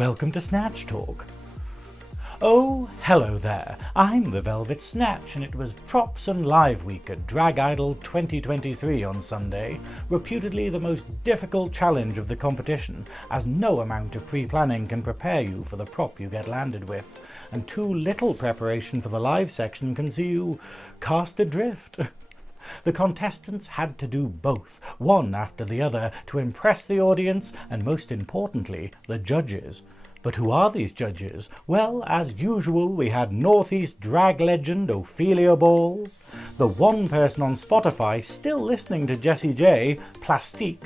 Welcome to Snatch Talk. Oh, hello there. I'm the Velvet Snatch, and it was Props and Live Week at Drag Idol 2023 on Sunday, reputedly the most difficult challenge of the competition, as no amount of pre-planning can prepare you for the prop you get landed with, and too little preparation for the live section can see you cast adrift. The contestants had to do both, one after the other, to impress the audience and, most importantly, the judges. But who are these judges? Well, as usual, we had Northeast drag legend Ophelia Balls, the one person on Spotify still listening to Jessie J, Plastiq,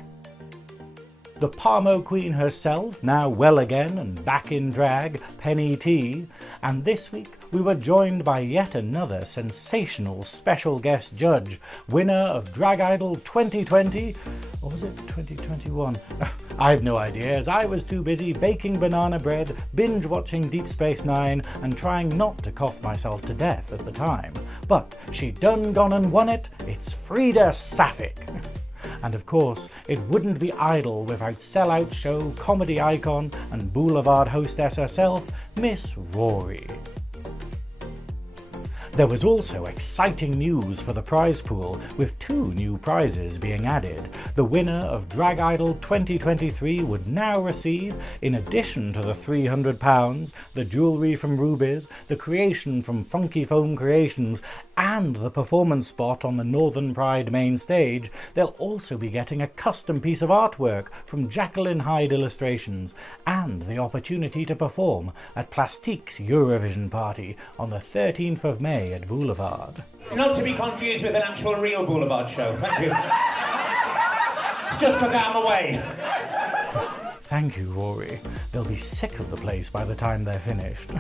the Parmo Queen herself, now well again and back in drag, Penni T, and this week we were joined by yet another sensational special guest judge, winner of Drag Idol 2020, or was it 2021? I've no idea, as I was too busy baking banana bread, binge watching Deep Space Nine, and trying not to cough myself to death at the time. But she done gone and won it, it's Frida Sapphic. And of course, it wouldn't be Idol without sellout show, comedy icon, and Boulevard hostess herself, Miss Rory. There was also exciting news for the prize pool, with 2 new prizes being added. The winner of Drag Idol 2023 would now receive, in addition to the £300, the jewellery from Rubies, the creation from Funky Foam Creations, and the performance spot on the Northern Pride main stage, they'll also be getting a custom piece of artwork from Jacqueline Hyde Illustrations, and the opportunity to perform at Plastiq's Eurovision party on the 13th of May at Boulevard. Not to be confused with an actual real Boulevard show, thank you. It's just because I'm away. Thank you, Rory. They'll be sick of the place by the time they're finished.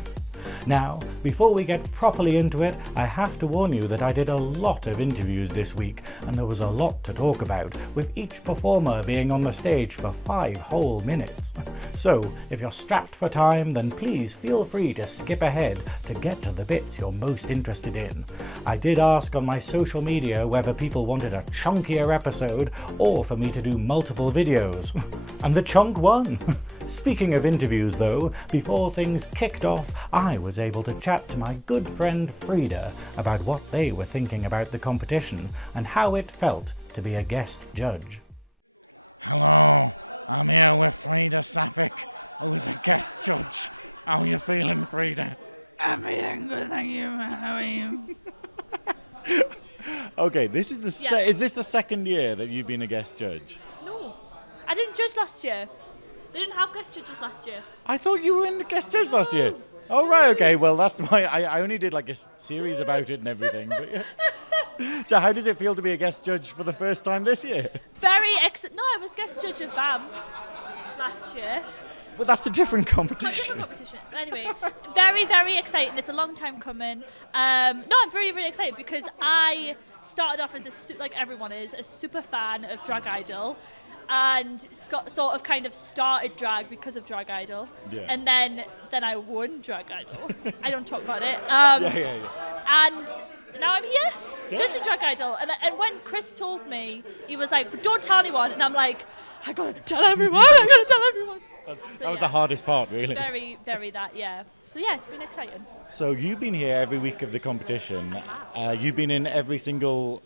Now, before we get properly into it, I have to warn you that I did a lot of interviews this week, and there was a lot to talk about, with each performer being on the stage for 5 whole minutes. So, if you're strapped for time, then please feel free to skip ahead to get to the bits you're most interested in. I did ask on my social media whether people wanted a chunkier episode, or for me to do multiple videos. And the chunk won! Speaking of interviews though, before things kicked off, I was able to chat to my good friend Frida about what they were thinking about the competition and how it felt to be a guest judge. Hello, I'm here with Frida Sapphic, who's a guest judge. How are you feeling, Frida? I'm feeling good, thank you. How are you? Okay, this is is this the second year that you've been a guest judge? No, I didn't judge last year. They didn't have guest judges last year. I thought you were in the guest judge last year. Oh, right, okay. Well, that's I only did like a series about it and everything. But yeah. So how does it feel to be a guest judge for the first time this year? No, I was guest judge of BAM last year. But that's a different competition. Anyway, very, very exciting. It's a long time coming. No, I'm really, really excited because I started off as like everyone is, a super fan of Drag Idol. And sort of kind of started drag because of Drag Idol, and then I won Drag Idol. I don't talk about it. And now I'm here, judging Drag Idol. And when Chris told me, he was like, "But don't tell anyone," and I'm like, "I gotta tell everyone. That was the hardest part, really. Very, very that, yeah. So yeah, it's been exciting. So you've been here every week of the competition. You've been in every single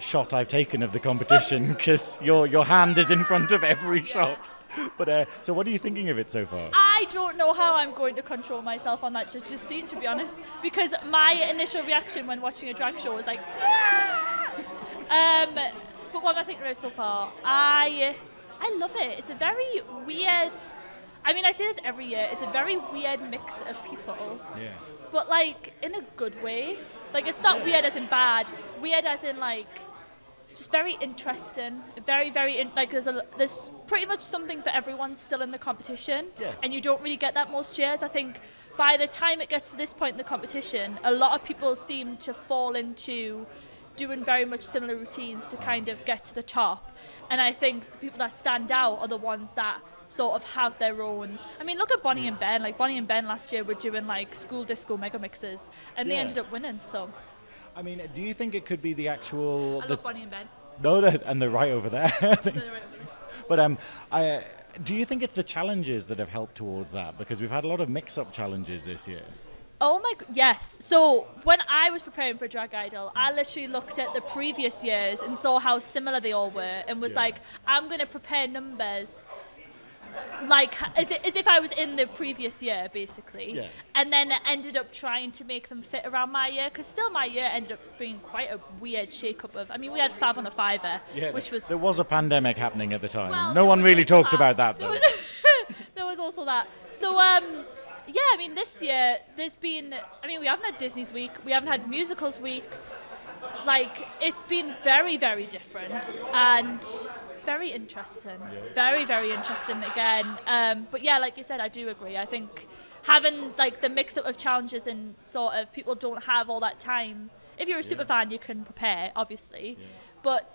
shot I've taken of the competition because your hand is in front of every shot. But so what are you thinking of it so far? I don't know how I'm going to control myself on that judge's seat, to be honest, because my initial reaction when watching a drag show was like, but what am I thinking of it so far? I love it. It's a very weird. I mean, I say this every year. It's a very weird mix of people. Yeah. But like in a good way. Like it's not weird as in bad. Weird as in like just very interesting. Very, very like there's pretty much something for everyone still in the competition. Yeah. And you don't really get that most years. I think by the time it gets to this point in the competition, a lot of people seem to fall into doing very much similar routines to kind of get to the top. And I think the people that stand out are the ones that sort of have their own. I mean, look at Bonnie and Ben. Like Bonnie and Ben last year were doing like school disco mega mixes, and they ended up winning. So, I mean, do you think it could be the actual? I love Bonnie and Ben. No, and they're right over there. But Do you think it's the challenges that have helped towards that? Because we've had a lot of mix-up challenges this year. Oh my yes. So when I was preparing for Drag Idol, I literally looked at the previous years and saw how similar they all were and was like, I'm going to prepare numbers like as if I was in the previous year, basically. Yeah. And then I ended up trying to make them fit around my year, because still my year ended up being quite a weird shake-up of, I mean, we had Fab on a Fiver, which was... There was a pandemic happening at the time. Well, no one really talked about that, though. There was also that. So, yeah, I mean, this year, there's been... I mean, we haven't had Disney's Week. We haven't had Musicals Week. Like, it's been very, very different. And... very interesting. Very, very interesting again. But yeah, like you said, I do agree. I think having like the mix-up of challenges and sort of people don't have all that time. If you're a super fan, you can prepare, obviously. But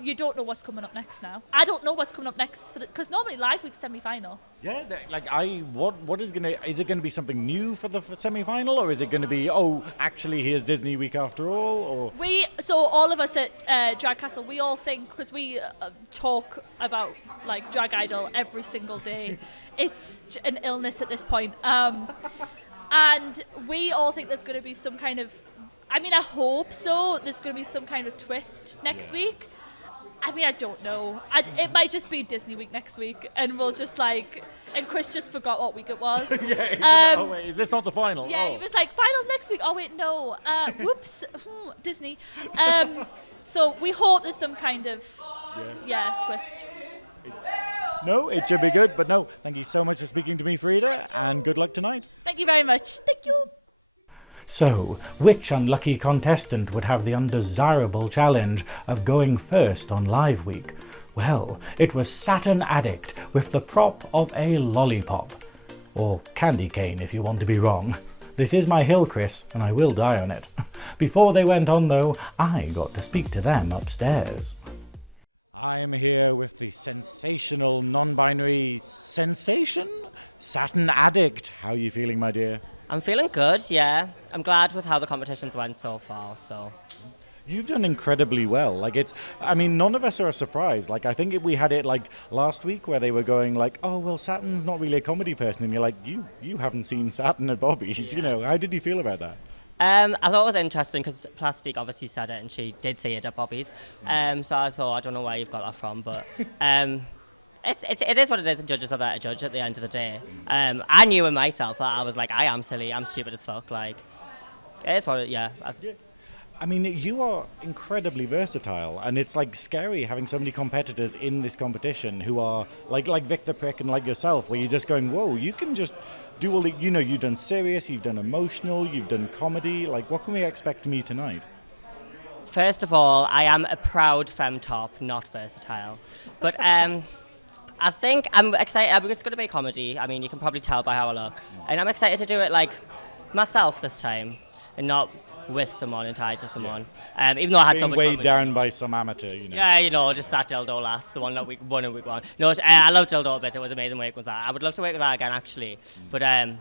you don't know what's coming up next now. I don't know what's coming up next because normally Live Week's semi-final. Yeah, what is it gonna be something new for the semi-final, or is it gonna be, oh, actually here's Disney Week after all, or? So all of us at Drag Castle, we all think, because we talk about like Drag Idol every single day, it's an illness at this point, and we all think there's gonna be some kind of, I mean, I hope so, there's gonna be some kind of twist next week. I mean, I don't know. It might just be Disney Week next week, and we'll just like... And Chris just forgot what week it was. Oh, wait, is this not the final? Yeah, he was like, finals next week. Oh, wait, no. Whoops. Disney. So we hope there's some kind of, twist. No, it should be good, but no. Thank you so much for speaking to me, Frida, and good luck tonight. Thank you very much. Thank you. So, which unlucky contestant would have the undesirable challenge of going first on Live Week? Well, it was Saturn Addict with the prop of a lollipop. Or candy cane if you want to be wrong. This is my hill, Chris, and I will die on it. Before they went on though, I got to speak to them upstairs. I am here with the sensational non-binary sensation, Saturn Addict. How are you feeling, my dear? I'm feeling good, yeah. I'm glad with how the competitions went so far, so. You've done incredibly well. None of us are surprised. Like, I think we had it like last week where they were going like, oh, well, Saturn's not really a comedy person. And you're like, you haven't seen Saturn at Bobby's, How did you feel about that? I thought it was interesting because Plastiq obviously said it and she did say it at Bobby's. So I thought, I don't know where you've got that from, but it is what it is, and judges are there to judge at the end of the day. I knew in myself that I was like, I am silly, I'm stupid as fuck, like, it is what it, yeah. I mean, you are incredibly versatile, and it's like scary having so many competitors in this competition who are like Vick The Prick and like yourself, where you're just going, whoa, you can just do all the, you've done serious, you've done emotional, you've done comedy, like what can we expect from you tonight? First of all, I am a proud femtop, not versatile. But I think I'm excited. It's going to be a comedy. I mean, you can probably tell by how I look. And I'm excited to do it like myself this time and not with someone and tied to someone. Even though I had so much fun weighed down by some amateur, Yeah, just that Dyldo last, the one that we won in week one. No, I love Dyldo a bit. It was amazing working with that. I would love to work with that again, actually. But I'm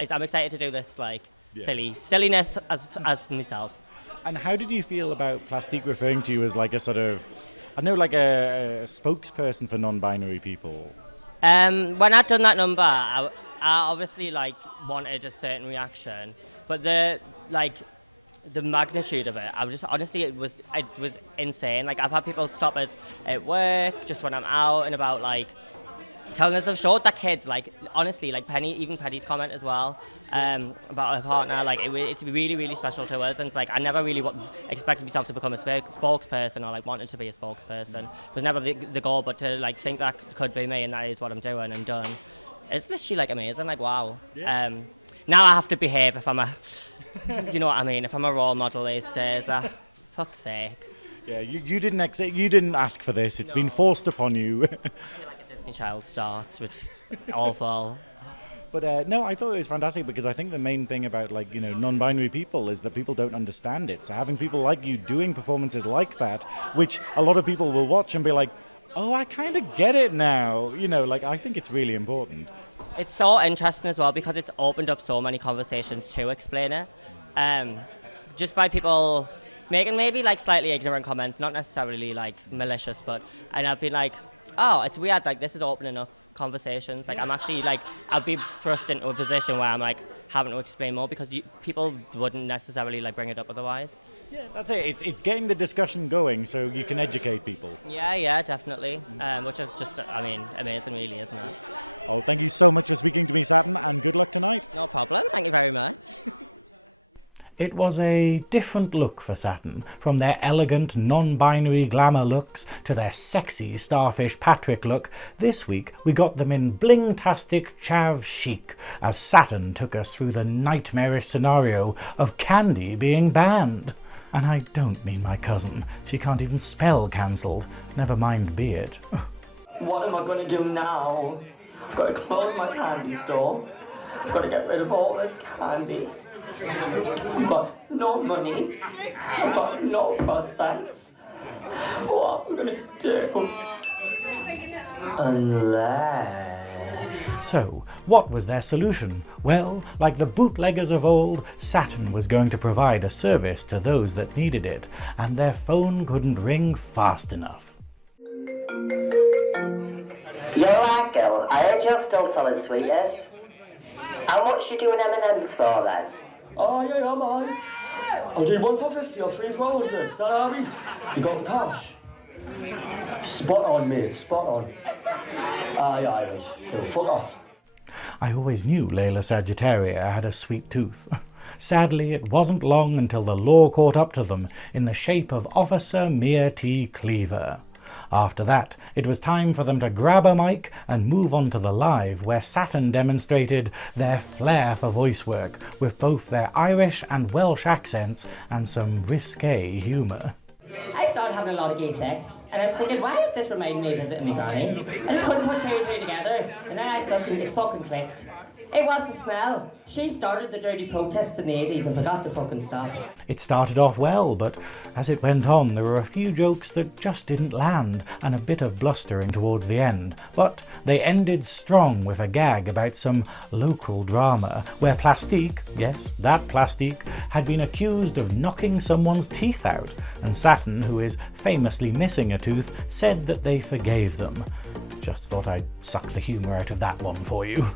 excited to do this like silliness as myself. And how did you feel about Plastiq referring to you as like a sort of, I know, like a spokesperson for non-binary people? When I'd done that number, I obviously like wanted a certain reaction, but the magnitude of it, I was just honestly, it was insane. Like, I've had people stop us at work just when I'm out and about, like telling us they've showed that kids, like, honestly, like Penni's comment as well, about her partner, like it's really, really special to us, and it's like I never really expected myself to become a spokesperson or like wanted to be a spokesperson. It was never the goal, but to like think that could be me and that is what I'm doing and done. It's literally like amazing, like wow. Yeah. Now I have to behave if I'm you know what I mean, if I'm a role model these days, fuck's sake. Yeah, you didn't ask for this, it's been forced upon you. Disney Child starts with awful. But no, I thought it was fantastic because I think the main thing about non-binary people is that people don't understand it. So having people like you doing performances like that, which a lot of people will watch and be like, oh, I kind of get it now. I think it's really important. It's so interesting as well because it's opened up so many conversations to explain it. Just by people making maybe like slightly ignorant comments, not necessarily like malicious, and I've been like, Oh, it's weird. Like, this is opening up conversations. Like, I'm actually, like, I'll be thrust into a position where I'm, like, having to explain more because people wouldn't necessarily, like, bring it up otherwise. Yeah, that's it. It's getting the discussion going so you can educate people. Yeah, definitely. Which is just, I mean, amazing, really, isn't it? Oh, thank you so much for speaking to me, Saturn, and good luck tonight. No problem. Thank you very much. It was a different look for Saturn, from their elegant, non-binary glamour looks to their sexy Starfish Patrick look. This week we got them in bling-tastic chav chic, as Saturn took us through the nightmarish scenario of candy being banned. And I don't mean my cousin. She can't even spell cancelled, never mind be it. What am I going to do now? I've got to close my candy store. I've got to get rid of all this candy. I've got no money. I've got no prospects. What am I going to do? Unless... So, what was their solution? Well, like the bootleggers of old, Saturn was going to provide a service to those that needed it, and their phone couldn't ring fast enough. You're right, girl. I heard you're still selling sweetness. How much you doing M&M's for then? Oh yeah, I'm on. I'll do 1 for 50 or 3 for 100. Is that how we? You got the cash? Spot on, mate. Spot on. Aye, Irish. No, fuck off. I always knew Laila Saggitaria had a sweet tooth. Sadly, it wasn't long until the law caught up to them in the shape of Officer Mea T. Cleaver. After that, it was time for them to grab a mic and move on to the live, where Saturn demonstrated their flair for voice work with both their Irish and Welsh accents and some risque humour. I started having a lot of gay sex, and I was thinking, why is this reminding me of visiting my granny? I just couldn't put 2 and 2 together, and then it fucking clicked. It was the smell. She started the dirty protests in the 80s and forgot to fucking stop. It started off well, but as it went on there were a few jokes that just didn't land and a bit of blustering towards the end. But they ended strong with a gag about some local drama where Plastiq, yes, that Plastiq, had been accused of knocking someone's teeth out, and Saturn, who is famously missing a tooth, said that they forgave them. Just thought I'd suck the humour out of that one for you.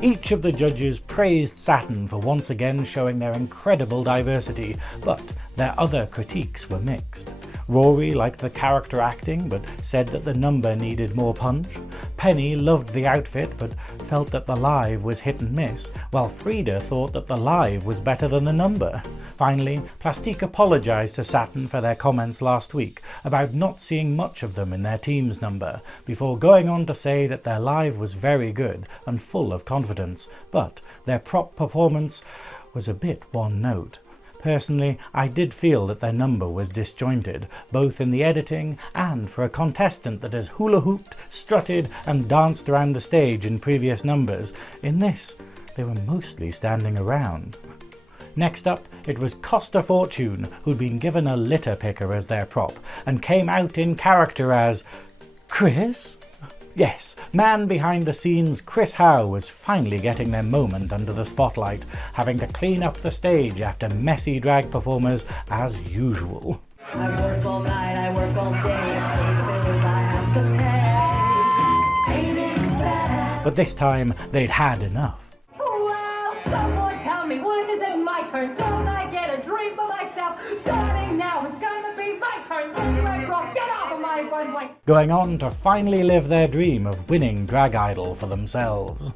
Each of the judges praised Saturn for once again showing their incredible diversity, but their other critiques were mixed. Rory liked the character acting, but said that the number needed more punch. Penni loved the outfit, but felt that the live was hit and miss, while Frida thought that the live was better than the number. Finally, Plastiq apologised to Saturn for their comments last week about not seeing much of them in their team's number, before going on to say that their live was very good and full of confidence, but their prop performance was a bit one note. Personally, I did feel that their number was disjointed, both in the editing and for a contestant that has hula hooped, strutted and danced around the stage in previous numbers. In this, they were mostly standing around. Next up, it was Costa Fortune, who'd been given a litter picker as their prop, and came out in character as Chris? Yes, man behind the scenes Chris Howe was finally getting their moment under the spotlight, having to clean up the stage after messy drag performers as usual. I work all night, I work all day, I pay the bills I have to pay. Ain't it sad? But this time, they'd had enough. Well, someone tell me, when is it my turn? Don't I get a dream for myself? Starting now, it's gonna be my turn. Get off of my runway. Going on to finally live their dream of winning Drag Idol for themselves.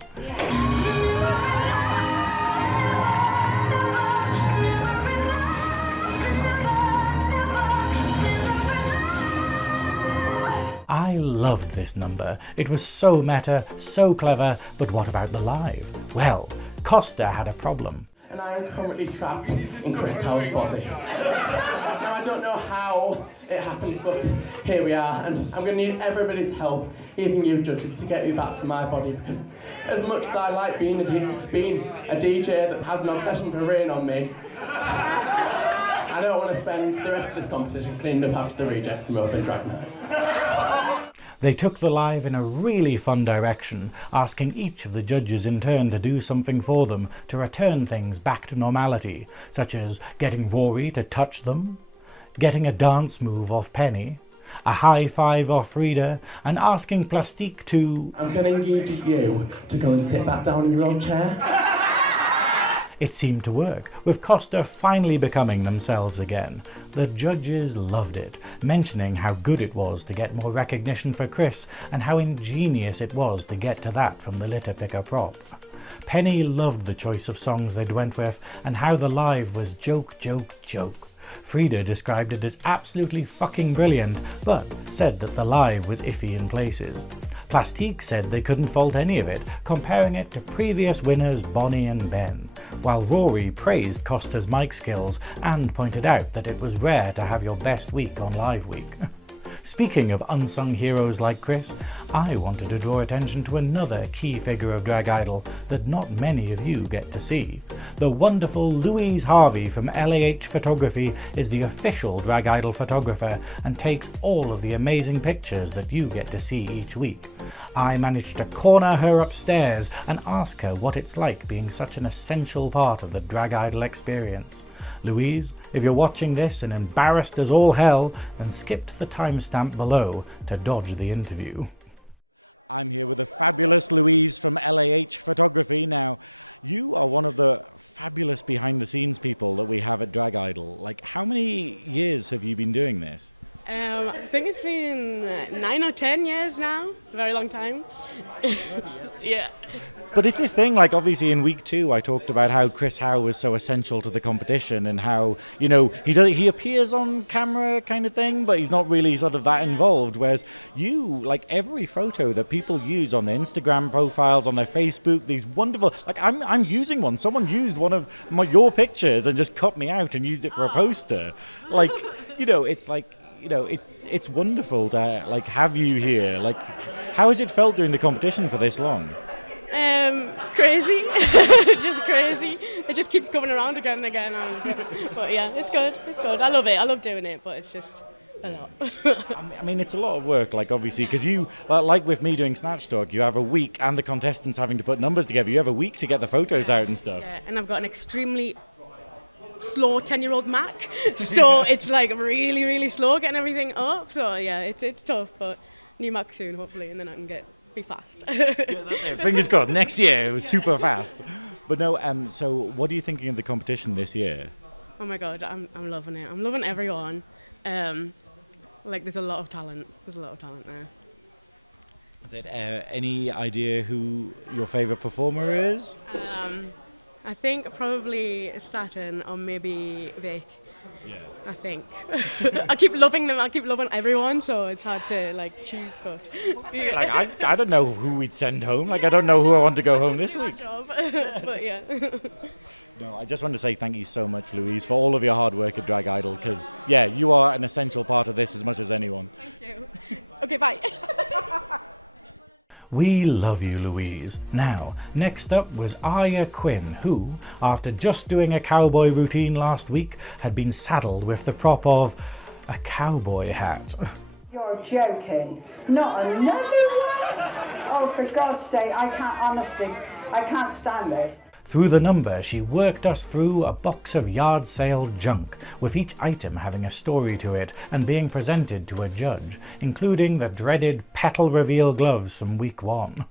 I loved this number. It was so meta, so clever, but what about the live? Well, Costa had a problem. And I am currently trapped in Chris Howe's body. Now I don't know how it happened, but here we are, and I'm going to need everybody's help, even you judges, to get me back to my body, because as much as I like being a DJ that has an obsession for rain on me, I don't want to spend the rest of this competition cleaning up after the rejects from Open Drag Night. They took the live in a really fun direction, asking each of the judges in turn to do something for them to return things back to normality, such as getting Rory to touch them, getting a dance move off Penni, a high five off Frida, and asking Plastiq to... I'm going to need you to go and sit back down in your old chair. It seemed to work, with Costa finally becoming themselves again. The judges loved it, mentioning how good it was to get more recognition for Chris and how ingenious it was to get to that from the litter picker prop. Penni loved the choice of songs they'd went with and how the live was joke, joke, joke. Frida described it as absolutely fucking brilliant, but said that the live was iffy in places. Plastiq said they couldn't fault any of it, comparing it to previous winners Bonnie and Ben, while Rory praised Costa's mic skills and pointed out that it was rare to have your best week on Live Week. Speaking of unsung heroes like Chris, I wanted to draw attention to another key figure of Drag Idol that not many of you get to see. The wonderful Louise Harvey from LAH Photography is the official Drag Idol photographer and takes all of the amazing pictures that you get to see each week. I managed to corner her upstairs and ask her what it's like being such an essential part of the Drag Idol experience. Louise, if you're watching this and embarrassed as all hell, then skip to the timestamp below to dodge the interview. I'm here with the fabulous Louise from LAH Photography. Now, you are one of the fabulous behind-the-scenes people that we have at Drag Idol. Like, how many years have you been doing this? I think it's been 9 or 10 years now. A very long time. Yeah. But it's this thing, like, obviously in week 2 I talked about how Chris Howe was so essential to the competition and how, you know, he appears on camera kind of thing, but he's not really sort of that involved, whereas you, like, every photo that people use on their Instagram profiles, on their Facebook, these wonderful, like, I'm using one. Someone used one of your pictures and just cut me out and used it for a poster. Like, you know, it's like, you know, it's wonderful to, like, have you here. Like, how has it felt doing the competition for this long? Crazy. Just crazy. It just keeps coming around again and again. But yeah, it's good. It's good. I love it. I love doing it, but it's just a lot. I mean, it's a lot of work, like, obviously, because you, like with me doing Snatch Talk, you have a week, and the contestants having to put numbers together, you have a week to get the photos out and stuff. Yeah, and I've got an extremely slow 10-year-old Mac, so it's like really, really slow getting everything up. So yeah, it's tough, but new Mac soon, hopefully, and then I can be fast. Yeah, that's it. Fingers crossed. Next year, it was super fast. But no, so what are you thinking of the competition this year? Oh my God, I'm loving it. I'm loving everyone. Like, there's a lot of talent. There's a lot of talent there. Is it, any idea who your favourite performer is? I think probably Saturn or maybe Vick. Yeah. I think. I keep loving them. I keep loving everyone, so it's hard to, like, choose. But yeah. Like, I don't know who we'd send home. Like, I don't know who I want to go home this week. Job. But yeah. No, I just want to say thank you so much, Louise, for all of your hard work at Drag Idol, because, yeah, you are an essential part of this as much as anyone. Thank you. Okay, bye. We love you, Louise. Now, next up was Arya Quinn, who, after just doing a cowboy routine last week, had been saddled with the prop of a cowboy hat. You're joking. Not another one? Oh, for God's sake, I can't stand this. Through the number, she worked us through a box of yard sale junk, with each item having a story to it and being presented to a judge, including the dreaded petal reveal gloves from week 1.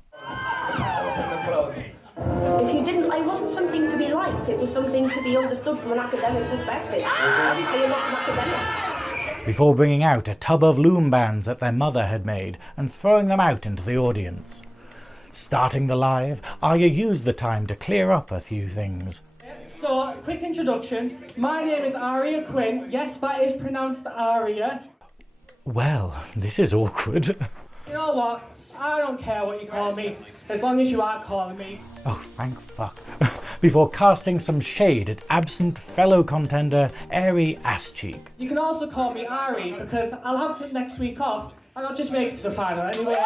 If you didn't, it wasn't something to be liked, it was something to be understood from an academic perspective. Obviously, you're not an academic. Before bringing out a tub of loom bands that their mother had made and throwing them out into the audience. Starting the live, Arya used the time to clear up a few things. So, quick introduction. My name is Arya Quinn. Yes, that is pronounced Arya. Well, this is awkward. You know what? I don't care what you call me, as long as you are calling me. Oh, thank fuck. Before casting some shade at absent fellow contender Ari Asschique. You can also call me Ari, because I'll have to next week off, and I'll just make it to the final anyway.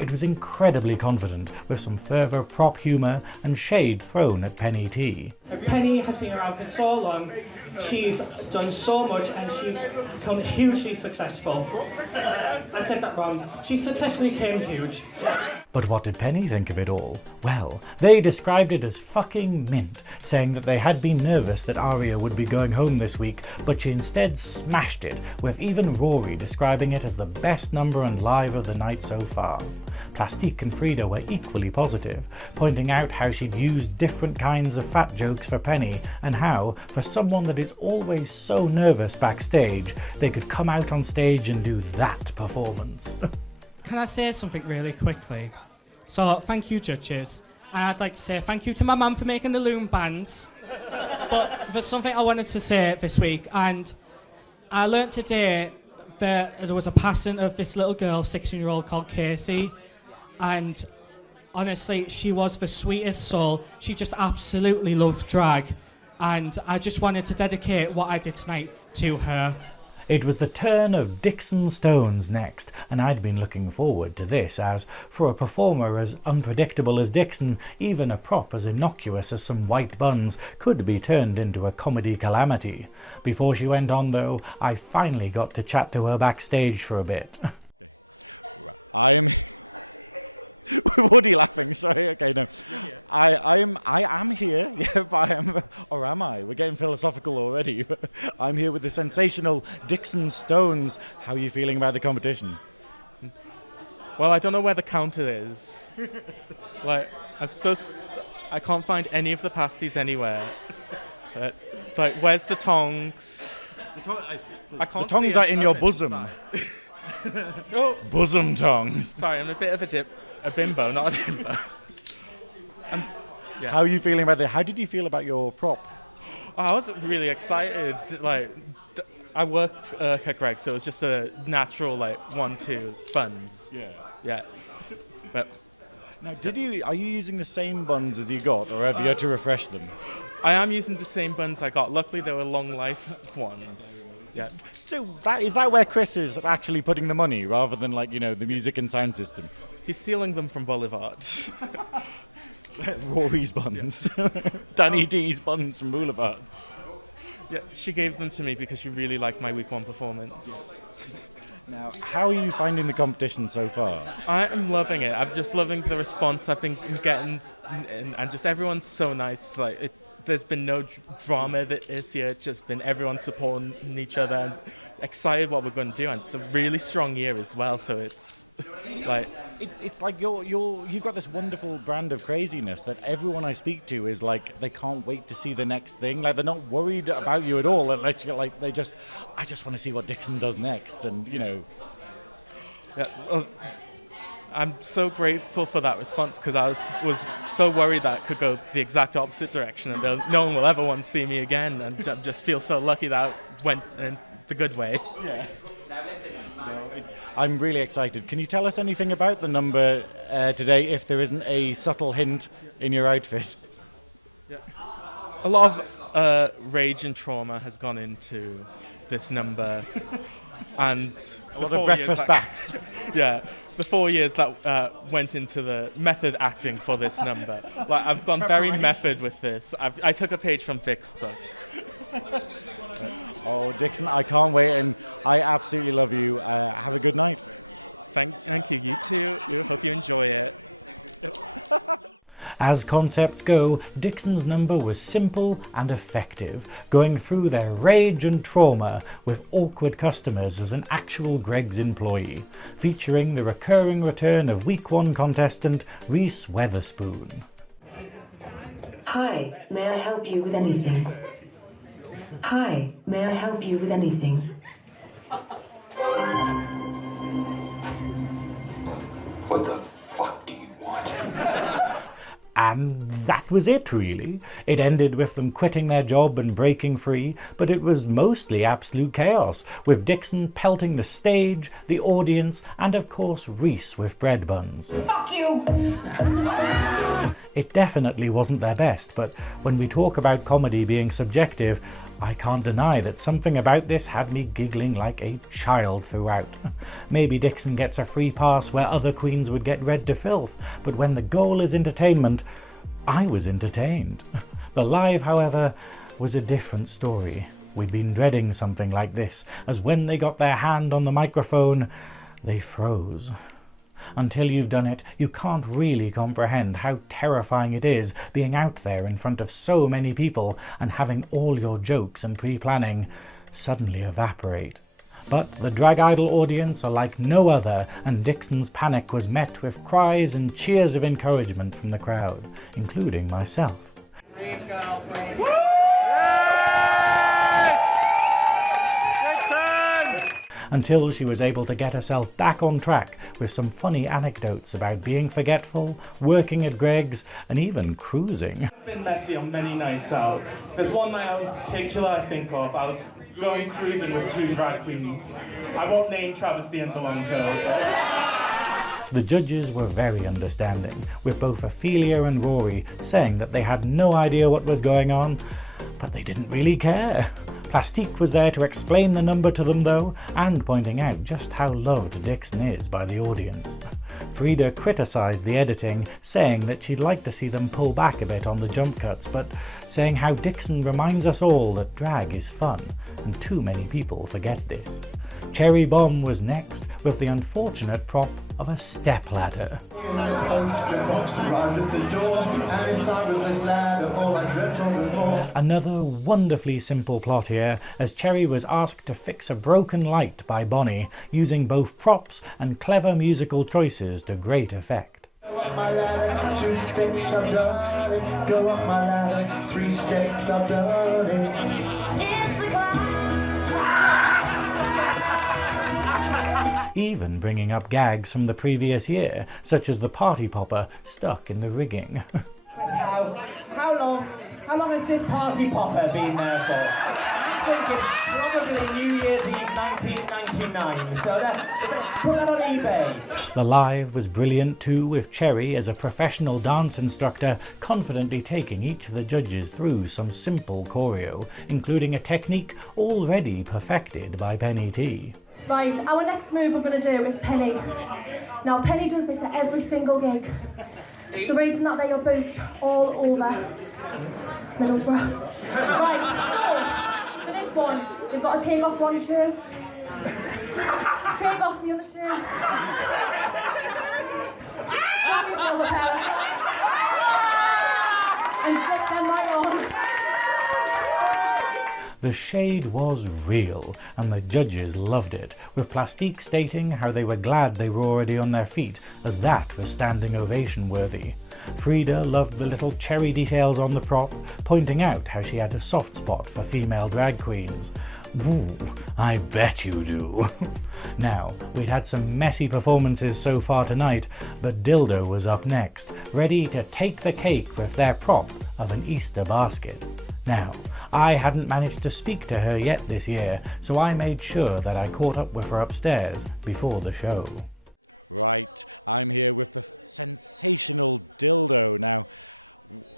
It was incredibly confident, with some further prop humour and shade thrown at Penni T. Penni has been around for so long, she's done so much and she's become hugely successful. I said that wrong. She successfully became huge. But what did Penni think of it all? Well, they described it as fucking mint, saying that they had been nervous that Arya would be going home this week, but she instead smashed it, with even Rory describing it as the best number and live of the night so far. Plastiq and Frida were equally positive, pointing out how she'd used different kinds of fat jokes for Penni, and how, for someone that is always so nervous backstage, they could come out on stage and do that performance. Can I say something really quickly? So, thank you, judges. And I'd like to say thank you to my mum for making the loom bands. But there's something I wanted to say this week, and I learnt today that there was a passing of this little girl, 16-year-old, called Casey. And honestly, she was the sweetest soul. She just absolutely loved drag. And I just wanted to dedicate what I did tonight to her. It was the turn of Dixon Stones next, and I'd been looking forward to this as, for a performer as unpredictable as Dixon, even a prop as innocuous as some white buns could be turned into a comedy calamity. Before she went on though, I finally got to chat to her backstage for a bit. I am... What are you laughing? Sorry, okay, no. I am here, yeah, but I am, or am I? We're getting philosophical already. I'm here with the sensational Dixon Stones. How are you feeling about the competition? Well, I don't know where the counter is. Like, I can't find any of the pasties anywhere. Like, where's the tongs? The tongs are in your bosom. Oh. Bosom tongs. Sorry, I'm a bit of a bimbo, not a dimbo. Yeah. How are you feeling about it? How did you feel about your prop? Oh, I was really excited. Like, I work at Greg, so it was just a natural 1-2 buns. Yeah. But now, are you using the same buns as you got, or have you had to refresh them? I am using the same buns I got. Luckily, they were long life ones. Yeah. So is that where Chris is actually putting the money, rather than the music and sound system? He's stealing them from Boulevard. Rory's buns. Danny D's buns from Boulevard. Yeah, she gave them to me because she really liked my week 1 performance. Now, how are you finding the competition so far? I am loving it. I'm just loving the response I've been getting, and just everyone's so nice. There's been no drama this year. It's just been everyone supporting each other and excited what we're going to do. And it's a really strong year as well. So it's it's like you've got this wonderful brand of craziness that everyone I speak to is they can't wait to see the next thing. They're not worried about you at all. I just want to see what Dixon does next. And Yeah. Well, I'm so grateful for that response because I was so worried that it could go the exact opposite direction and no one will ever want to see me again, and I just feel so lucky that it went in the good way. Yeah. I'm really excited. Can you tell us anything about the number today if there isn't a subtle hint in your outfit? Yeah. A lot of rage and trauma has gone into this number. And a lot of breakfast baths. Yeah, the 4 years that went into the method acting for this number. I've gone very method with this. I took a page from Vick's book. Oh, Dixon, I can't wait, and I absolutely love you. Have a good night. Thank you. You too. Hope you enjoy it. As concepts go, Dixon's number was simple and effective, going through their rage and trauma with awkward customers as an actual Greggs employee, featuring the recurring return of week 1 contestant Reese Weatherspoon. Hi, may I help you with anything? Hi, may I help you with anything? What the fuck do you want? And that was it, really. It ended with them quitting their job and breaking free, but it was mostly absolute chaos, with Dixon pelting the stage, the audience, and of course Reese with bread buns. Fuck you! It definitely wasn't their best, but when we talk about comedy being subjective, I can't deny that something about this had me giggling like a child throughout. Maybe Dixon gets a free pass where other queens would get read to filth, but when the goal is entertainment, I was entertained. The live, however, was a different story. We'd been dreading something like this, as when they got their hand on the microphone, they froze. Until you've done it, you can't really comprehend how terrifying it is being out there in front of so many people and having all your jokes and pre-planning suddenly evaporate. But the drag idol audience are like no other, and Dixon's panic was met with cries and cheers of encouragement from the crowd, including myself. Until she was able to get herself back on track with some funny anecdotes about being forgetful, working at Greg's, and even cruising. I've been messy on many nights out. There's one night in particular I think of. I was going cruising with two drag queens. I won't name Travesty and DeLongco. The judges were very understanding, with both Ophelia and Rory saying that they had no idea what was going on, but they didn't really care. Plastiq was there to explain the number to them though, and pointing out just how loved Dixon is by the audience. Frida criticised the editing, saying that she'd like to see them pull back a bit on the jump cuts, but saying how Dixon reminds us all that drag is fun, and too many people forget this. Cherri Bomb was next, with the unfortunate prop of a stepladder. Another wonderfully simple plot here, as Cherri was asked to fix a broken light by Bonnie, using both props and clever musical choices to great effect. Go up my ladder, 2 steps, I've done it. Go up my ladder, 3 steps, I've done it. It's the Even bringing up gags from the previous year, such as the party popper stuck in the rigging. How long has this party popper been there for? I think it's probably New Year's Eve 1999, so put that on eBay. The live was brilliant too, with Cherri as a professional dance instructor confidently taking each of the judges through some simple choreo, including a technique already perfected by Penni T. Right, our next move we're going to do is Penni. Now Penni does this at every single gig. It's the reason that they are booked all over Middlesbrough. Right, so for this one, we've got to take off one shoe, take off the other shoe, grab yourself a pair, and slip them right on. The shade was real, and the judges loved it, with Plastiq stating how they were glad they were already on their feet, as that was standing ovation worthy. Frida loved the little cherry details on the prop, pointing out how she had a soft spot for female drag queens. Ooh, I bet you do. Now, we'd had some messy performances so far tonight, but Dyldo was up next, ready to take the cake with their prop of an Easter basket. Now, I hadn't managed to speak to her yet this year, so I made sure that I caught up with her upstairs before the show. Right, I'm here with the sensational Dyldo. Now,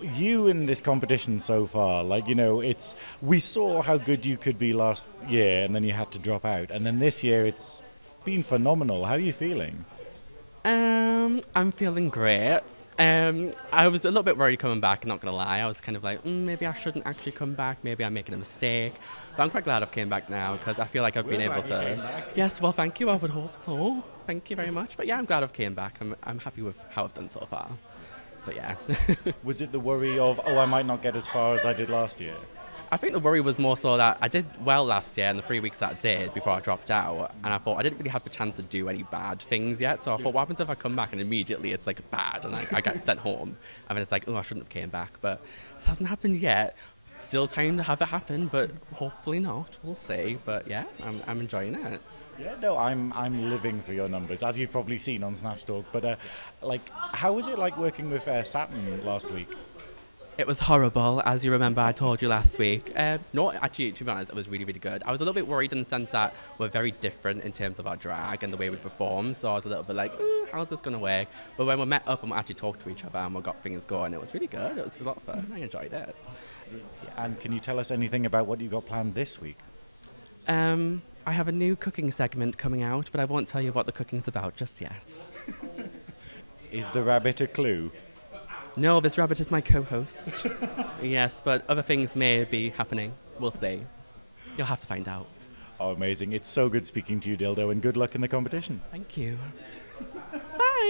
you in this competition so far, we saw how good you could be last year and then you had to drop out, and then this year it's been phenomenal. How are you feeling? I'm feeling great. I was a little bit worried coming back, not gonna lie. I was kind of like, maybe I shouldn't actually come back, maybe I'm making a mistake. But I'm quite glad I've came back now, because I feel like I've been able to... Yes, well, thank you, I would hope so. Thank you very much. But yeah, I'm glad I've came back. I'm happy with how I've done so far. But yeah. Was it the worry of, I might not get as far as I did last year? I think the worry was more so that I did well last year in the 3 weeks that I did before I dropped out, and I thought I didn't really have the chance to do any bad things yet, so I thought, what happens if I come back and immediately it's like bad and I get sent home, and then it's like, I shouldn't have came back, but it hasn't happened yet. Still time to have it happen, but hopefully not, we'll see, but yeah, I'm enjoying it. Yeah, no, I'm living for your numbers, as you've probably seen on Snatch Talk, but how was it like working with Saturn last week? It was horrible, as you remember I told you last week. No, actually, to be honest, it was really, really good. I was a little bit worried in the sense that we're very different in terms of our drag and the way we perform, so I was a little bit like, how's this going to work? But when we met up and we actually talked to each other and we got things going, it was really good. It was a lot of fun. I enjoyed it. And can you tell us anything about what you got planned this week? I have a new cooking segment coming out, but I won't tell you what the cooking's about just yet. Is the rabbit a clue? No, this rabbit is my co-host. Yes, but other things may be happening. We'll see. You'll have to find out. Oh, amazing. It's so good speaking to you, Dyldo, and good luck in the competition. Thank you. Bye.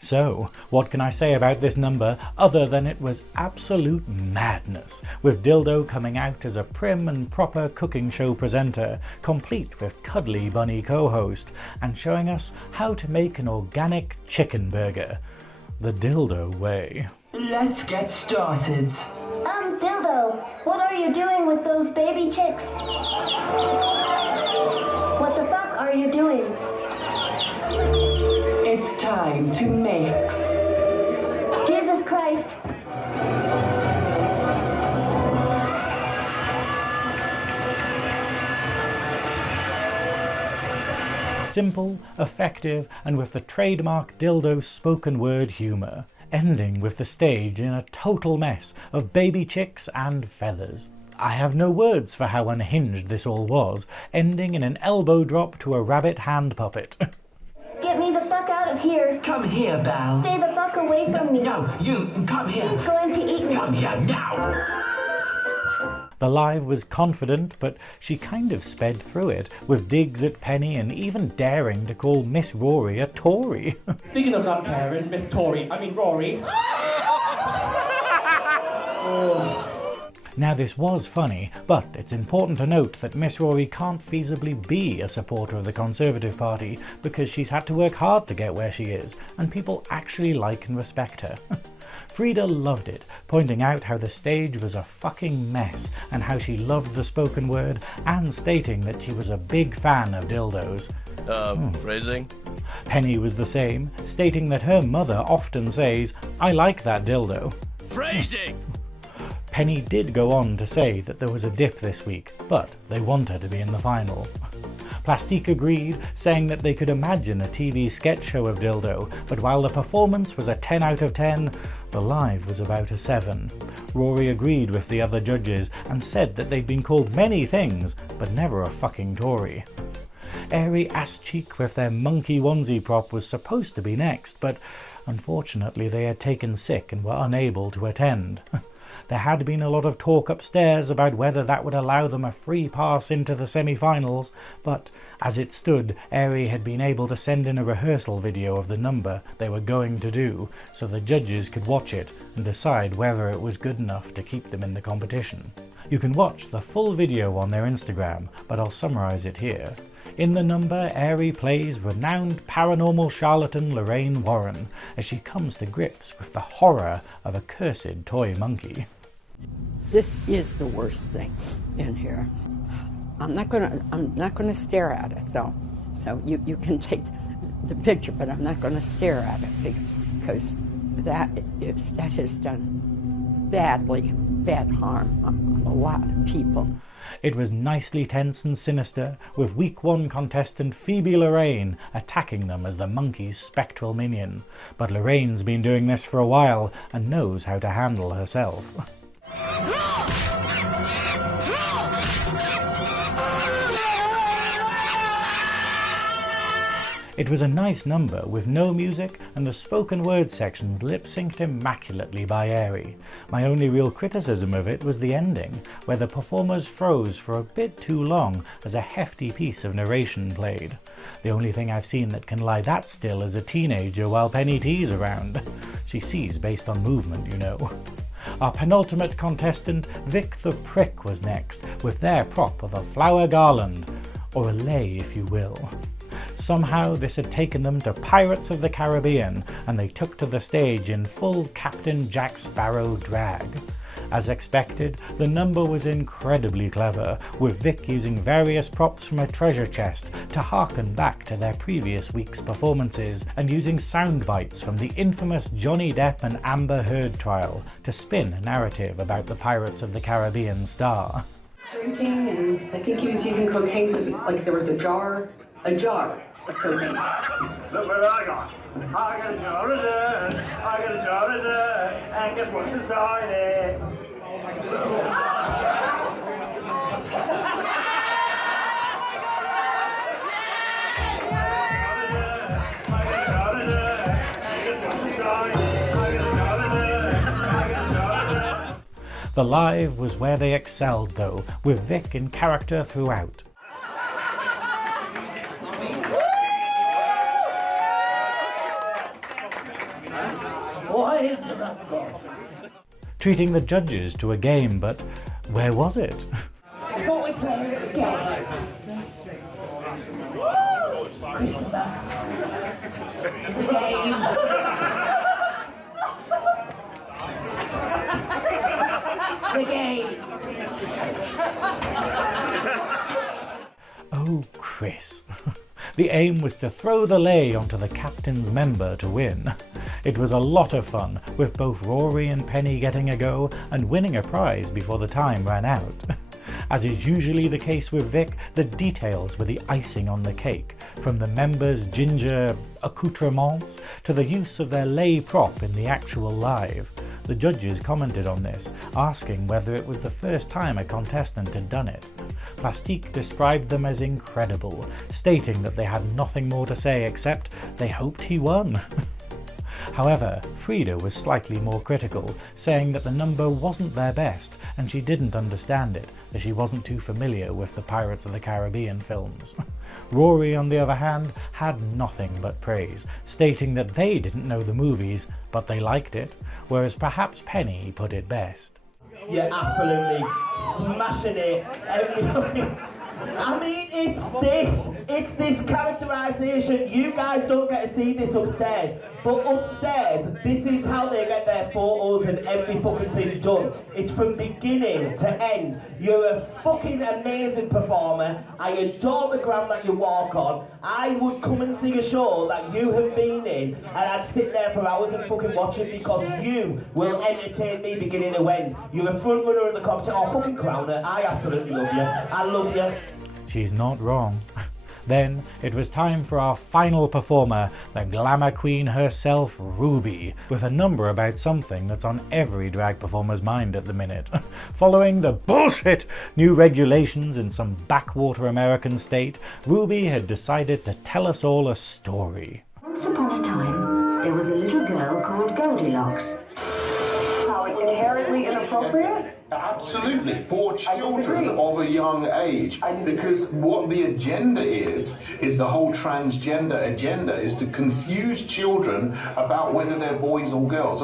So, what can I say about this number other than it was absolute madness, with Dyldo coming out as a prim and proper cooking show presenter, complete with cuddly bunny co-host, and showing us how to make an organic chicken burger, the Dyldo way. Let's get started. Dyldo, what are you doing with those baby chicks? What the fuck are you doing? It's time to mix. Jesus Christ. Simple, effective, and with the trademark Dyldo spoken word humour, ending with the stage in a total mess of baby chicks and feathers. I have no words for how unhinged this all was, ending in an elbow drop to a rabbit hand puppet. Get me the fuck out of here. Come here, Belle. Stay the fuck away from me. No, you, come here. She's going to eat me. Come here now. The live was confident, but she kind of sped through it, with digs at Penny and even daring to call Miss Rory a Tory. Speaking of not caring, Miss Rory. Oh. Now this was funny, but it's important to note that Miss Rory can't feasibly be a supporter of the Conservative Party because she's had to work hard to get where she is, and people actually like and respect her. Frida loved it, pointing out how the stage was a fucking mess and how she loved the spoken word, and stating that she was a big fan of dildos. Phrasing? Penny was the same, stating that her mother often says, "I like that dildo." Phrasing! Penny did go on to say that there was a dip this week, but they want her to be in the final. Plastiq agreed, saying that they could imagine a TV sketch show of Dyldo, but while the performance was a 10 out of 10, the live was about a 7. Rory agreed with the other judges and said that they'd been called many things, but never a fucking Tory. Ari Asschique with their monkey onesie prop was supposed to be next, but unfortunately they had taken sick and were unable to attend. There had been a lot of talk upstairs about whether that would allow them a free pass into the semi-finals, but as it stood, Ari had been able to send in a rehearsal video of the number they were going to do, so the judges could watch it and decide whether it was good enough to keep them in the competition. You can watch the full video on their Instagram, but I'll summarise it here. In the number, Ari plays renowned paranormal charlatan Lorraine Warren as she comes to grips with the horror of a cursed toy monkey. This is the worst thing in here. I'm not gonna stare at it though. So you can take the picture, but I'm not gonna stare at it because that has done bad harm on a lot of people. It was nicely tense and sinister, with week 1 contestant Phoebe Lorraine attacking them as the monkey's spectral minion. But Lorraine's been doing this for a while and knows how to handle herself. It was a nice number with no music and the spoken word sections lip-synced immaculately by Ari. My only real criticism of it was the ending, where the performers froze for a bit too long as a hefty piece of narration played. The only thing I've seen that can lie that still is a teenager while Penni T's around. She sees based on movement, you know. Our penultimate contestant, Vick The Prick, was next, with their prop of a flower garland, or a lei if you will. Somehow this had taken them to Pirates of the Caribbean, and they took to the stage in full Captain Jack Sparrow drag. As expected, the number was incredibly clever, with Vick using various props from a treasure chest to harken back to their previous week's performances, and using sound bites from the infamous Johnny Depp and Amber Heard trial to spin a narrative about the Pirates of the Caribbean star. Drinking, and I think he was using cocaine because it was like there was a jar of cocaine. Look what I got. I got a jar of dirt. I got a jar of dirt. And guess what's inside it? The live was where they excelled though, with Vick in character throughout. Treating the judges to a game, but where was it? What we playing at the game? Christopher. The game. The game. Oh, Chris. The aim was to throw the lei onto the captain's member to win. It was a lot of fun, with both Rory and Penny getting a go and winning a prize before the time ran out. As is usually the case with Vic, the details were the icing on the cake, from the members' ginger accoutrements to the use of their lei prop in the actual live. The judges commented on this, asking whether it was the first time a contestant had done it. Plastiq described them as incredible, stating that they had nothing more to say except they hoped he won. However, Frida was slightly more critical, saying that the number wasn't their best and she didn't understand it, as she wasn't too familiar with the Pirates of the Caribbean films. Rory, on the other hand, had nothing but praise, stating that they didn't know the movies, but they liked it, whereas perhaps Penny put it best. You're absolutely smashing it. I mean, it's this characterisation. You guys don't get to see this upstairs, but upstairs, this is how they get their photos and every fucking thing done. It's from beginning to end. You're a fucking amazing performer. I adore the ground that you walk on. I would come and see a show that you have been in, and I'd sit there for hours and fucking watch it because you will entertain me beginning to end. You're a front runner in the competition. Oh, fucking crowner. I absolutely love you. I love you. She's not wrong. Then it was time for our final performer, the glamour queen herself, Ruby, with a number about something that's on every drag performer's mind at the minute. Following the bullshit new regulations in some backwater American state, Ruby had decided to tell us all a story. Once upon a time, there was a little girl called Goldilocks. How inherently inappropriate? Absolutely, for children of a young age. Because what the agenda is the whole transgender agenda, is to confuse children about whether they're boys or girls.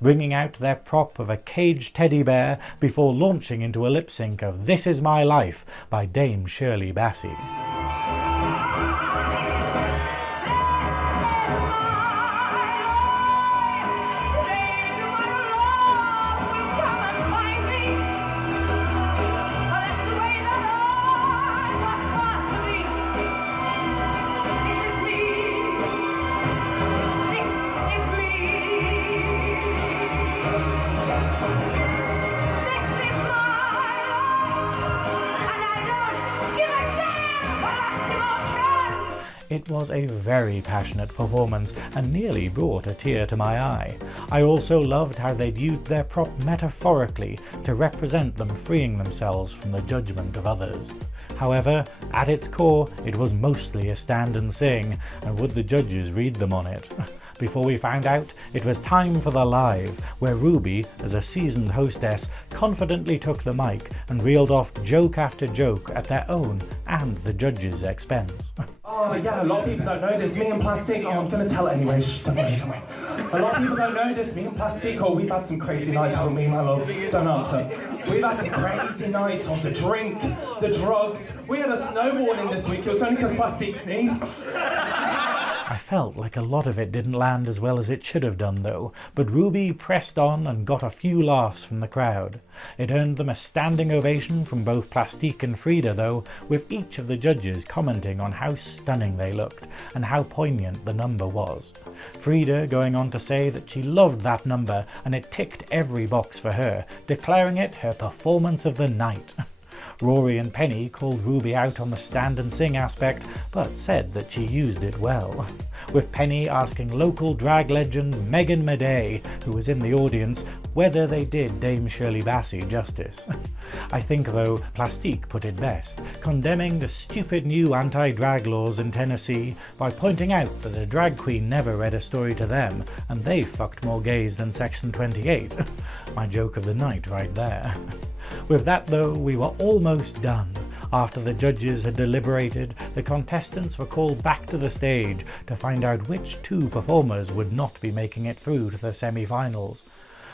Bringing out their prop of a caged teddy bear before launching into a lip sync of This Is My Life by Dame Shirley Bassey. It was a very passionate performance and nearly brought a tear to my eye. I also loved how they'd used their prop metaphorically to represent them freeing themselves from the judgment of others. However, at its core, it was mostly a stand and sing, and would the judges read them on it? Before we found out, it was time for the live, where Ruby, as a seasoned hostess, confidently took the mic and reeled off joke after joke at their own and the judges' expense. Oh yeah, a lot of people don't know this. Me and Plastiq, oh, I'm gonna tell it anyway. Shh, don't worry. A lot of people don't know this. Me and Plastiq, oh, we've had some crazy nights, haven't we, my love? Don't answer. We've had some crazy nights on the drink, the drugs. We had a snowballing this week. It was only because Plastiq sneezed. I felt like a lot of it didn't land as well as it should have done though, but Ruby pressed on and got a few laughs from the crowd. It earned them a standing ovation from both Plastiq and Frida though, with each of the judges commenting on how stunning they looked and how poignant the number was. Frida going on to say that she loved that number and it ticked every box for her, declaring it her performance of the night. Rory and Penny called Ruby out on the stand and sing aspect, but said that she used it well, with Penny asking local drag legend Megan Madey, who was in the audience, whether they did Dame Shirley Bassey justice. I think though Plastiq put it best, condemning the stupid new anti-drag laws in Tennessee by pointing out that a drag queen never read a story to them and they fucked more gays than Section 28. My joke of the night right there. With that though, we were almost done. After the judges had deliberated, the contestants were called back to the stage to find out which 2 performers would not be making it through to the semi-finals.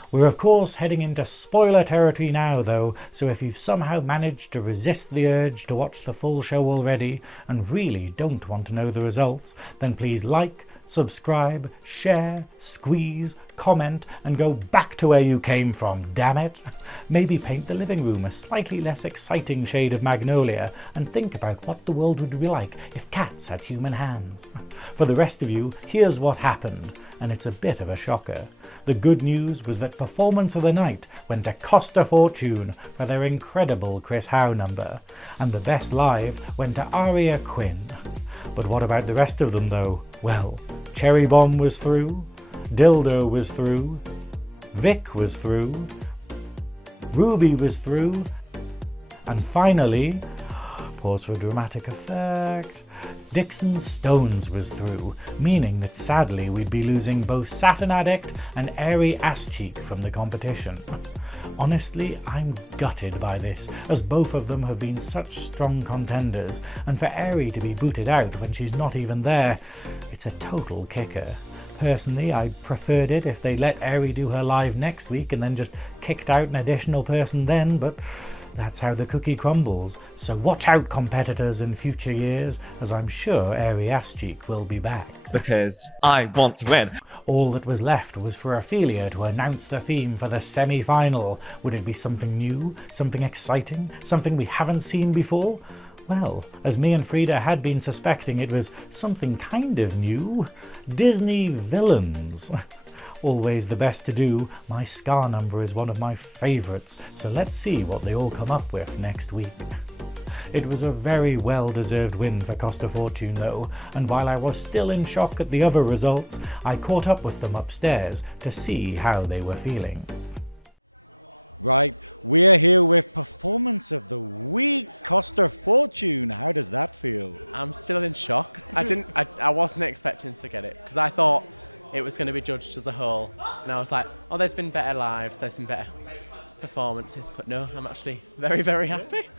We're of course heading into spoiler territory now though, so if you've somehow managed to resist the urge to watch the full show already and really don't want to know the results, then please like, subscribe, share, squeeze, comment and go back to where you came from, damn it. Maybe paint the living room a slightly less exciting shade of magnolia and think about what the world would be like if cats had human hands. For the rest of you, here's what happened, and it's a bit of a shocker. The good news was that performance of the night went to Costa Fortune for their incredible Chris Howe number, and the best live went to Arya Quinn. But what about the rest of them though? Well, Cherri Bomb was through, Dyldo was through, Vick was through, Ruby was through, and finally, pause for dramatic effect, Dixon Stones was through, meaning that sadly we'd be losing both Saturn Addict and Ari Asschique from the competition. Honestly, I'm gutted by this, as both of them have been such strong contenders, and for Ari to be booted out when she's not even there, it's a total kicker. Personally, I preferred it if they let Ari do her live next week and then just kicked out an additional person then, but that's how the cookie crumbles. So watch out, competitors, in future years, as I'm sure Ari Asschique will be back. Because I want to win. All that was left was for Ophelia to announce the theme for the semi-final. Would it be something new, something exciting, something we haven't seen before? Well, as me and Frida had been suspecting, it was something kind of new. Disney villains. Always the best to do. My Scar number is one of my favourites, so let's see what they all come up with next week. It was a very well-deserved win for Costa Fortune though, and while I was still in shock at the other results, I caught up with them upstairs to see how they were feeling. Right, we're here with Performance of the Week, Costa Fortune. How does that feel? I'm still in shock. I wasn't expecting to get it, because I thought it was going to be judged as a whole, and I was like, oh, there's been better lives, there's been better performances, but no, I'm actually very, very happy.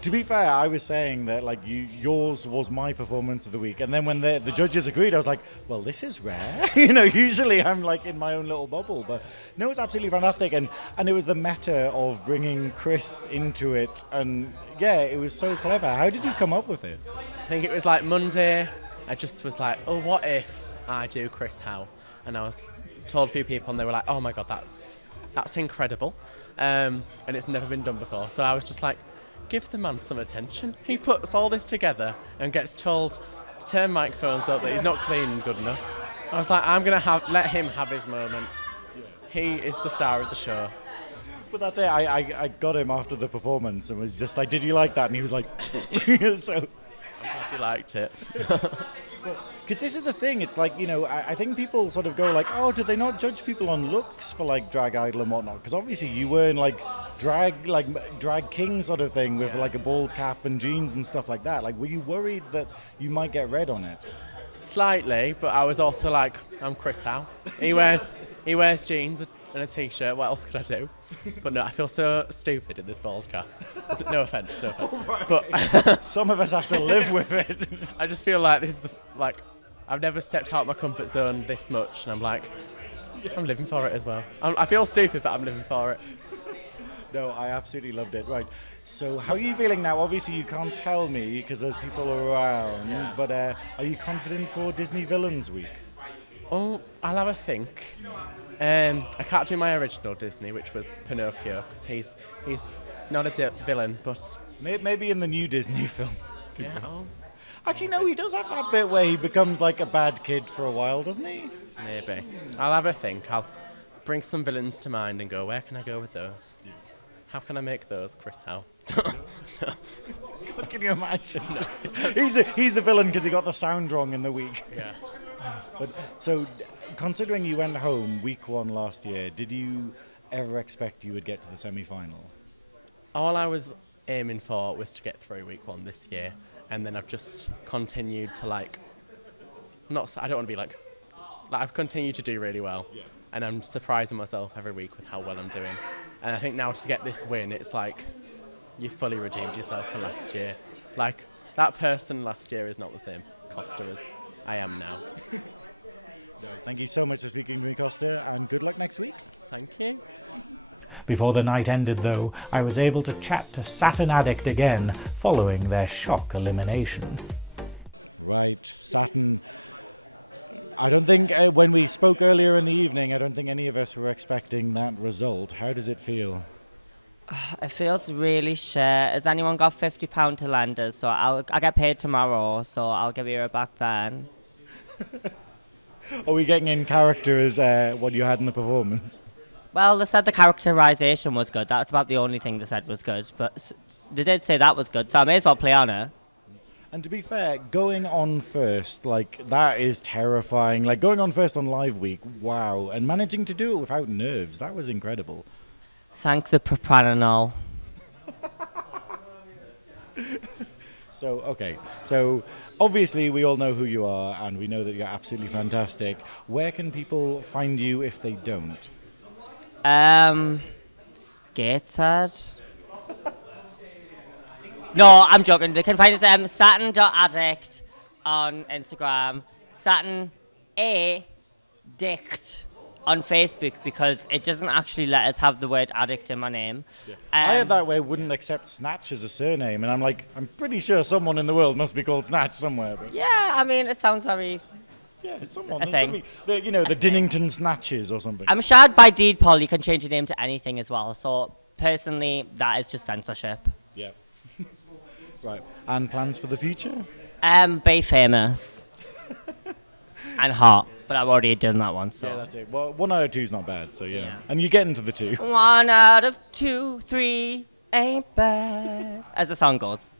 To be fair, I was saying that like yours was my performance of the week, and then when the judges agreed, I was like, well, this is rare. Usually I'm like in my own little bubble, but no, it's absolutely fantastic, and it was the meta of bringing Chris into it, and yeah, it was so clever. How did you come up with it? I think it was like Monday, I just was like, oh, what if I do Chris Howe? And I was told a few people, and they were like, oh my god, that's incredible, and it's never been done before. So I was just like, give the man some attention. He puts all this together and gets told to turn microphones up that he's not clean and good enough. I was like, I'm gonna let him have his moment. He is the star of the show. But that's it. I got him after the performance and was just like, did you like that? And he was like, so. I'm glad you liked it. Because this is the thing, it's like, I think people sort of go like, oh, do they not judge people on looks for like Drag Idol and whatnot? Because obviously you were in like drag king sort of thing with like a bald cap and jeans and stuff like that. Like, were you worried that you might get red on it? Slightly, but I was also like, I'm Chris Howe. He wears jeans and a t-shirt. What else could I do? But no, I feel so stupid in this bald cap. No offense. But some of us have to live with it. I just feel like this is I've never stepped out of my comfort zone this much, and I'm like, I'm living for it as well. I feel stupid, but I'm living for it. No, I absolutely loved it. Right, so how are you feeling now? Obviously you can't tell me because there's people around, but are you confident for Disney Villains Week? Oh, I'll have a think. I can't do my original Disney, which was Pinocchio, because he's not a villain, but maybe in the new Disney film. Yeah. Oh. Actually, no, he does have that bit where he becomes like a bad kid for a while, doesn't he? Maybe. I'll have a think. I'll bring some villains to mind and go, where can I go with those? Yeah. How can I make those Chris Howe? What can you imagine? He's the villain because he got the sound wrong in the week. Yeah. But so, considering you went home week 1 last year, did you ever expect you would get to the semi-final? All I was aiming for was to get through week 1 this year, and then I've just continued to I don't want to be like I've continued to do really well, and I'm surprising myself every week with how well I'm doing. And I think now to get this win, it's like you fully redeemed yourself from last year. Like, that person last year is not the same Costa as I am now. Thank you so much for speaking to me, Costa, and good luck next week. Thank you. Before the night ended, though, I was able to chat to Saturn Addict again, following their shock elimination. Right, Saturn. I don't think, when we spoke earlier in the evening, I don't think any of us were expecting that result. How does it feel? It feels really shit. Has anyone got £50 to lend us? So I get paid tomorrow, so I'll give you it back then. Are we getting in character as what you had in the performance? Well, they said the characterisation was good. That's about the only thing they said was good. But they did say that was good, so I may as well play on it. And to be fair, going on first, like, that is terrifying. Like, going on first on Live Week, wow. And managing to do it without nerves, that was incredible. Thank the propranolol. So, okay. So, obviously, we all know who you are, and we know that you're absolutely fantastic. Where can people find you if they don't? Gateshead. No, I'm joking. They can find us Saturn.Addict on Instagram, Saturn Addict on Facebook, because it doesn't actually let us have the word addict in my name. Yeah. I heard that way wouldn't accept Snatch as a surname, and I'm like, I'm pretty sure someone in the world must be called Snatch somewhere. But Yeah, I mean, it sounds very... yeah, someone. A There's thing. gotta be the Dinnington Snatches or something. I'm shad by deed, Paul. You can change your name to anything as well. So, personally, that is just censorship. Yeah. Right. And plans for the future? Be famous. And hot. But I've already done that one, so... Yeah, that's it. Well, 1 out of 2 is not bad, so yeah. And you get into the 2. 1 out of 2, 3 ain't bad. As the song goes.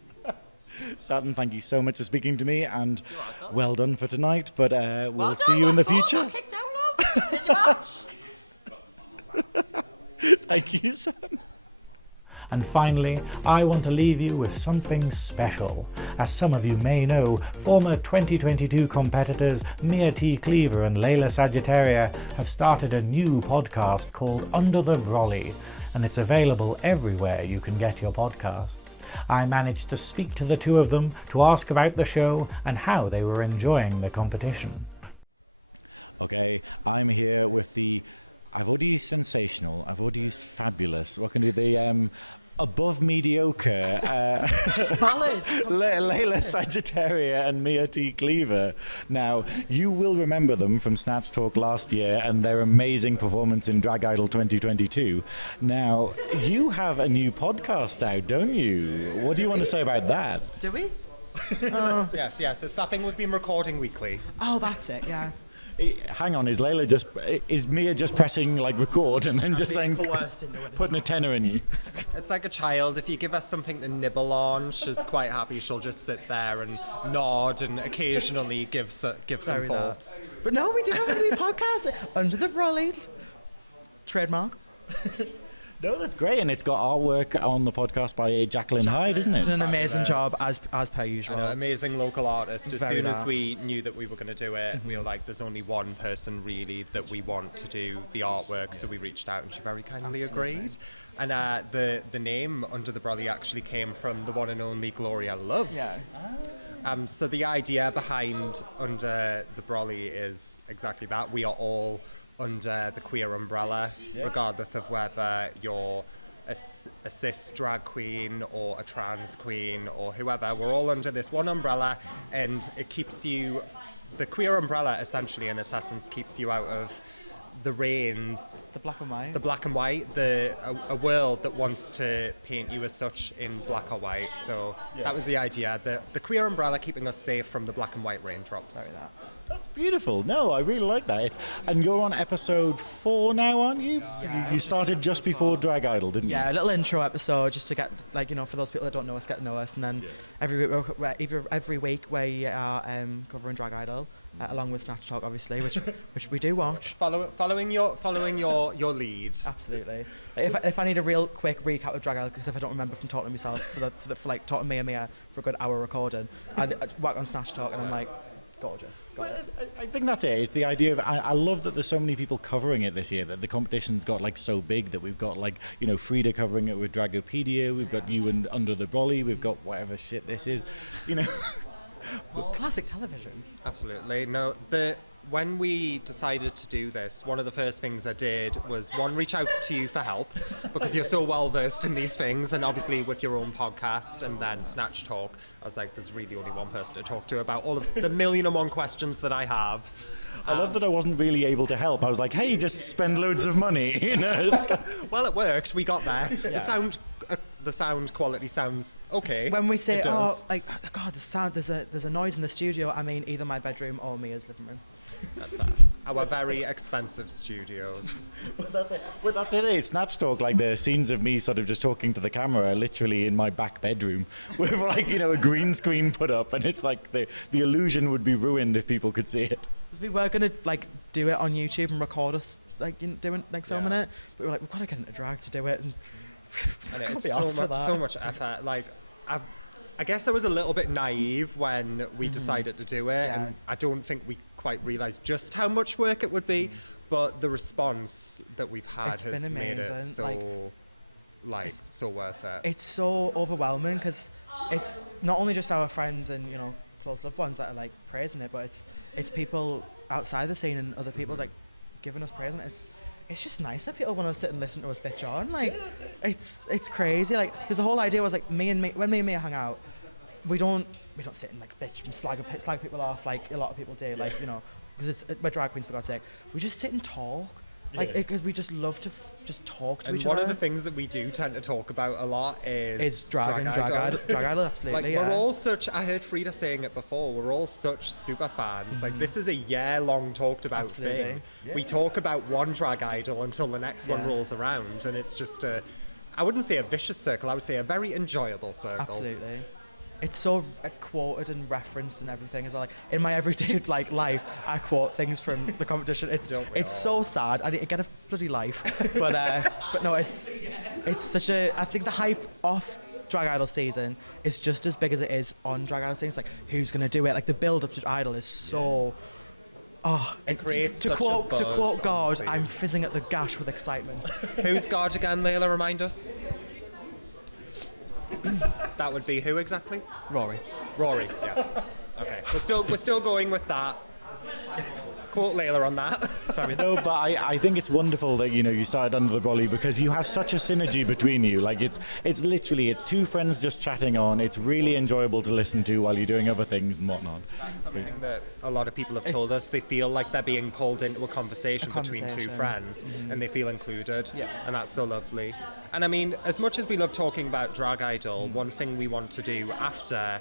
Saturn, thank you so much for speaking to me, and well done for tonight, but we'll see you in the future. Thank you, Saturn. And finally, I want to leave you with something special. As some of you may know, former 2022 competitors Mea T, Cleaver and Laila Saggitaria have started a new podcast called Under the Brolly, and it's available everywhere you can get your podcasts. I managed to speak to the two of them to ask about the show and how they were enjoying the competition. Okay, I'm here with the... I've already used sensational, I've already used fabulous. What can I do? The above mediocre Laila Saggitaria and Mea T, Cleaver. Now, you will remember them from Snatch Talk last year and their amazing performance in Drag Idol 2022. Now, you have a new podcast out, don't you? What do you want to say about that? Do we? Yes. It's something we've been recording weekly. Oh, that's it, yeah. Hang on, is Mea just pressing like record and then just saying, putting a tenner in you? It's like a child. If you give us something to nibble on, she's quite happy. She'll just sit there and nod and occasionally give some thoughts. But no, we do have a new podcast, Under the Brolly. Trademark. No, that's great, and it's got artwork on the podcast by Jacqueline Hyde, isn't it? Did an amazing job as per usual. Amazing local artist. As soon as that. we knew that we were going to do it, we were like, there's only one person really that we want to do the artwork, so we reached out and she very kindly agreed. And the name Under the Brolly actually came from the one and only Gloria Love. Yeah. So the idea behind Under the Brolly is exactly that. We are all under the queer umbrella, regardless of whether you're a cis drag queen or a trans queen or whoever. We're all under this one umbrella, and it keeps you, the queer umbrella essentially in its essence keeps you out of the rain, the black and white, a world that wants to paint you as such in black or white. So that was the idea, the queer umbrella keeping us safe from the black and white raindrops. That's beautiful. No, I really like that. And you're on episode 4 now, aren't you? Yeah. You started just before Drag Idol, didn't you? Yeah, a little intro episode just to get, for those people that don't know us, get to know us. And then every week we are covering Drag Idol, along with Snatch Talk, obviously, which we do watch. Following your lead. Absolutely. If I need a real quick recap of Drag Idol, because if I don't remember from talking to myself for talking Mea for a good hour recording, I'd work on Snatch Talk and I'm like, gorgeous. Got it. I think that's it. It's the idea of, I love that there's so many people covering it this year, that the competition's got like so big that we've got like, you know, Frida covering it with Dragopedia, we've got you and Under the Brolly, we've got whatever shit this is, you know. Classic television. Absolutely. No, when we decided to do this, one of the first things I did was, one, reach out to you for help, because you're so well versed in these things, and obviously with your own podcast, and then Snatch Talk, I was like, there's really only one person to talk to about all of the 1,000,001 questions that I have. I love that I wasn't really able to help. I was like, hey, just spend loads of money, you know. It's like, well, it worked. We got there. Yeah. The sound quality sounds okay. When we say, it does. God, the sound, there's a noise in the studio. I mean, either my bedroom or Mia's living room. That's fair. Our very expensive studios. Well, that's it. It's Snatch Talk. Like, the scenes of me sort of just talking to the camera are literally in my back bedroom with, like, you know, a green screen put up, and it's like the illusion would be ruined if people could see it. Because we were gonna like do it on YouTube and record us like doing like filming it, but we were like, we've got to get into drag to do it, and it's so much effort. Like, I guess I was a little bit naive when we decided to do it, and I don't think we quite realised just how much work it would be, but the response that we've had has made it so, so worth it. It's so overwhelming, because it's not only just our friends and, you know, close loved ones that are like praising it, but it's people outside the scene and other people like giving us praise, and it's just nice that people want to sit and listen to us bitch on. Like, it's crazy. Like, because the whole idea was like, when me and Mea hang out, we don't sit and like bitch and slag people off like a lot of people do. Like, you know, because we're drag queens, for God's sake. We just sit and talk. Like, because we just love to just talk to each other. And one of the things that we do tend to talk about a lot is drag idol, absolutely. Like, we're all such, I heard Frida saying it before, we're all such super fans. Like, this is a year-long talked about thing. Yeah. We talk about one drag idol until the next one rolls around, and it's just I wouldn't say a vicious circle, I would say a very enjoyable circle. Absolutely. It's so quoted and referenced and everything as well. Like, in my everyday like life, I quote things from the competition. It's so sad. I need to get a bloody life. But no, it's such a. I think the hype off Drag Idol season is just as big as it is on Drag Idol season. It's like, who's gonna do it? Like, the build up to Idol is so. Oh, it creates to quote God, honestly. I'm fizzing at the gash with excitement. Who's God again, Laila? Remind us. That would be who exactly? Rory, yeah. Okay, we're still going with that. Quote Laila on that. No, but I think it's wonderful that, you know, you started Under the Brolly, because you have such a synergy between you. Like, it's literally two friends just chatting on. It's really enjoyable to listen to while you're doing other things and whatnot. That's something that a lot of people have told us. They feel like they're being pulled into a conversation between two friends, and they feel included, and that's so lovely. And I mean, as much as we love talking about Drag Idol, one thing we want to do after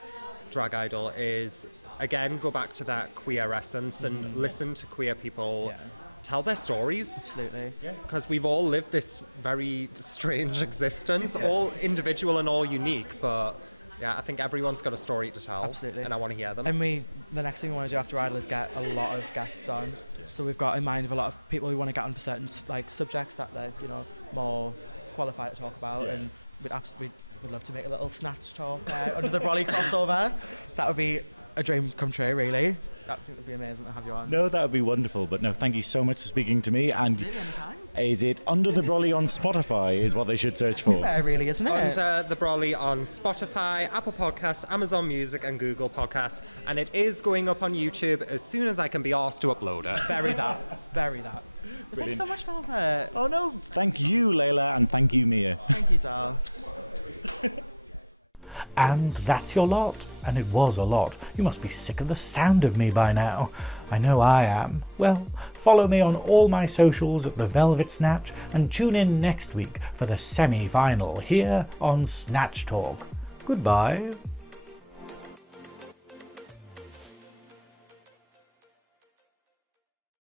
Drag Idol is, again, go back to that queer essence and listen to queer people tell their stories. Absolutely. Because we've all lived this very strange existence, all individual and all unique, but yeah, I think everyone's got a story to tell. Absolutely. And I want to hear them. And the next thing we want to do after Idol is get a lot of guests on. So we've got in mind a lot of people we want to get on for certain like subjects that they're, you know, more qualified to talk about, and we'd love to make a little Snatch Talk Under the Brolly crossover. That would be a dream come true, really. I think it would be amazing to have you on. No, that would be wonderful. But no, thank you so much for speaking to me. And is it Under the Brolly on Spotify is what they should search for? Yeah, really, isn't it? Under the Brolly on Spotify, Apple Podcasts, Amazon Music and Google Podcasts. And it is going up on YouTube as soon as I can be asked to upload it. Very that. But thanks so much, Velvet. Oh no, thank you, Laila, and thank you, Mea. Thank you, Dal. And that's your lot. And it was a lot. You must be sick of the sound of me by now. I know I am. Well, follow me on all my socials at The Velvet Snatch, and tune in next week for the semi-final here on Snatch Talk. Goodbye.